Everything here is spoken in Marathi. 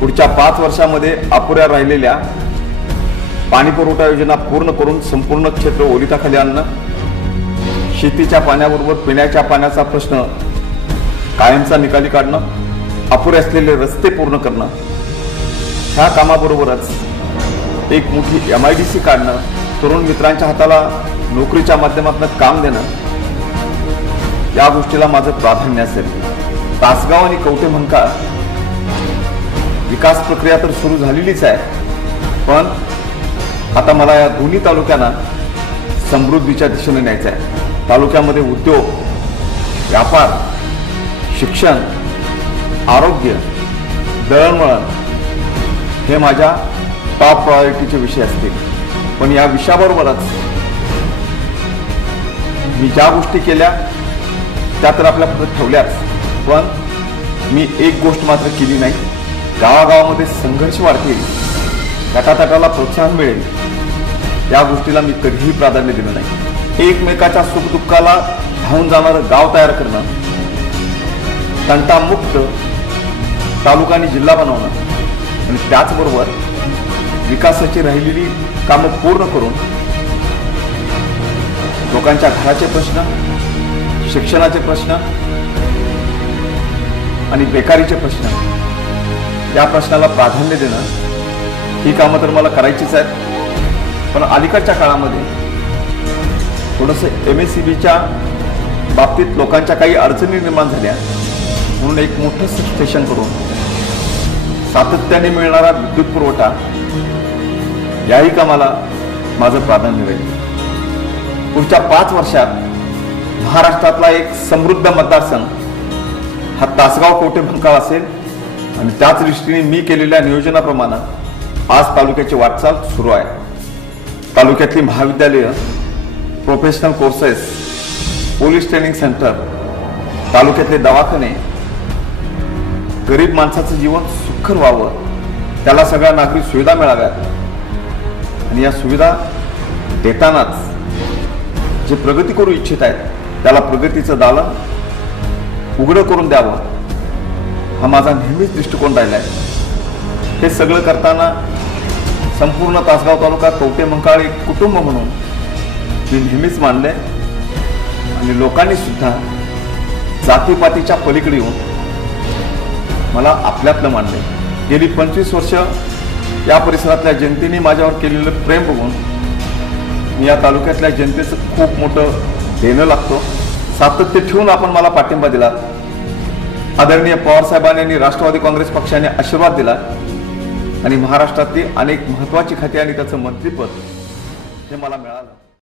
पुढच्या 5 वर्षांमध्ये अपुऱ्या राहिलेल्या पाणीपुरवठा योजना पूर्ण करून संपूर्ण क्षेत्र ओलिताखाली आणणं, शेतीच्या पाण्याबरोबर पिण्याच्या पाण्याचा प्रश्न कायमचा निकाली काढणं, अपुरे असलेले रस्ते पूर्ण करणं, ह्या कामाबरोबरच एक मोठी MIDC काढणं, तरुण मित्रांच्या हाताला नोकरीच्या माध्यमातून काम देणं, या गोष्टीला माझं प्राधान्य असेल। तासगाव आणि कवठेमहांकाळ विकास प्रक्रिया तर सुरू झालेलीच आहे, पण आता मला या दोन्ही तालुक्यांना समृद्धीच्या दिशेने न्यायचं आहे। तालुक्यामध्ये उद्योग, व्यापार, शिक्षण, आरोग्य, दळणवळण हे माझ्या टॉप प्रायोरिटीचे विषय असतील। पण या विषयाबरोबरच मी ज्या गोष्टी केल्या त्या तर आपल्या पुढे ठेवल्याच, पण मी एक गोष्ट मात्र केली नाही। गावागावामध्ये संघर्ष वाढतील, गटातटाला प्रोत्साहन मिळेल, या गोष्टीला मी कधीही प्राधान्य दिलं नाही। एकमेकाच्या सुखदुःखाला धावून जाणारं गाव तयार करणं, तंटामुक्त तालुका आणि जिल्हा बनवणं आणि त्याचबरोबर विकासाची राहिलेली कामं पूर्ण करून लोकांच्या घराचे प्रश्न, शिक्षणाचे प्रश्न आणि बेकारीचे प्रश्न, या प्रश्नाला प्राधान्य देणं, ही कामं तर मला करायचीच आहेत। पण अलीकडच्या काळामध्ये थोडंसं MSEBच्या बाबतीत लोकांच्या काही अडचणी निर्माण झाल्या, म्हणून एक मोठं सबस्टेशन करून सातत्याने मिळणारा विद्युत पुरवठा, याही कामाला माझं प्राधान्य राहील। पुढच्या 5 वर्षात महाराष्ट्रातला एक समृद्ध मतदारसंघ हा तासगाव कवठेमहांकाळ असेल आणि त्याच दृष्टीने मी केलेल्या नियोजनाप्रमाणे आज तालुक्याची वाटचाल सुरू आहे। तालुक्यातली महाविद्यालय, professional courses, police training centre, तालुक्यातले दवाखाने, गरीब माणसाचं जीवन सुखकर व्हावं, त्याला सगळ्या नागरिक सुविधा मिळाव्यात आणि या सुविधा देतानाच जे प्रगती करू इच्छित आहेत त्याला प्रगतीचं दालन उघडं करून द्यावं, हा माझा नेहमीच दृष्टिकोन राहिला आहे। हे सगळं करताना संपूर्ण तासगाव तालुका कवठेमहांकाळ एक कुटुंब म्हणून मी नेहमीच मानले आणि लोकांनी सुद्धा जातीपातीच्या पलीकडे येऊन मला आपल्यातलं मानले। गेली 25 वर्ष या परिसरातल्या जनतेने माझ्यावर केलेलं प्रेम बघून मी या तालुक्यातल्या जनतेचं खूप मोठं देणं लागतो। सातत्य ठेवून आपण मला पाठिंबा दिला, आदरणीय पवारसाहेबांनी आणि राष्ट्रवादी काँग्रेस पक्षाने आशीर्वाद दिला आणि महाराष्ट्रातली अनेक महत्त्वाची खाती आणि त्याचं मंत्रिपद हे मला मिळालं।